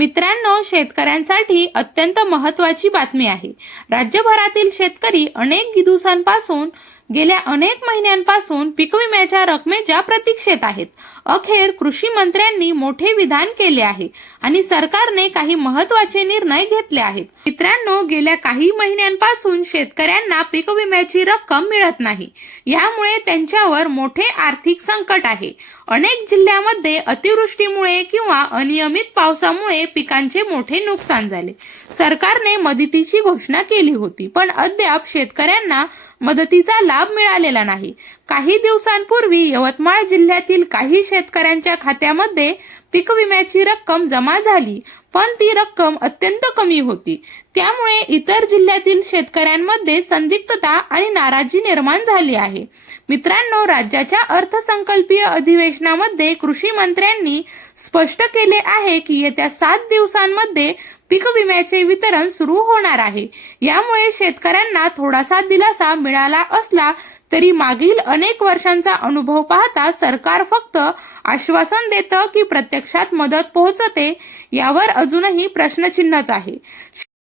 मित्रांनो, शेतकऱ्यांसाठी अत्यंत महत्त्वाची बातमी आहे। राज्यभरातील शेतकरी गेल्या अनेक महिन्यांपासून पीक विम्याच्या रकमेच्या प्रतीक्षेत आहेत। अखेर कृषी मंत्र्यांनी मोठे विधान केले आहे आणि सरकारने काही महत्त्वाचे निर्णय घेतले आहेत। मित्रांनो, गेल्या काही महिन्यांपासून शेतकऱ्यांना पीक विम्याची रक्कम मिळत नाही। यामुळे त्यांच्यावर मोठे आर्थिक संकट आहे। अनेक जिल्ह्यांमध्ये अतिवृष्टीमुळे किंवा अनियमित पावसामुळे पिकांचे मोठे नुकसान झाले। सरकारने मदतीची घोषणा केली होती, पण अद्याप शेतकऱ्यांना मदतीचा लाभ मिळालेला नाही। काही दिवसांपूर्वी यवतमाळ जिल्ह्यातील काही शेतकऱ्यांच्या खात्यामध्ये पीक विम्याची रक्कम जमा झाली, पण ती रक्कम अत्यंत कमी होती। त्यामुळे इतर जिल्ह्यातील शेतकऱ्यांमध्ये संदिग्धता आणि नाराजी निर्माण झाली आहे। मित्रांनो, राज्याच्या अर्थसंकल्पीय अधिवेशनामध्ये कृषी मंत्र्यांनी स्पष्ट केले आहे की येत्या 7 दिवसांमध्ये पीक विम्याचे वितरण सुरू होणार आहे। यामुळे शेतकऱ्यांना थोडासा दिलासा मिळाला असला तरी मागील अनेक वर्षांचा अनुभव पाहता सरकार फक्त आश्वासन देतं की प्रत्यक्षात मदत पोहोचते यावर अजूनही प्रश्नचिन्हच आहे।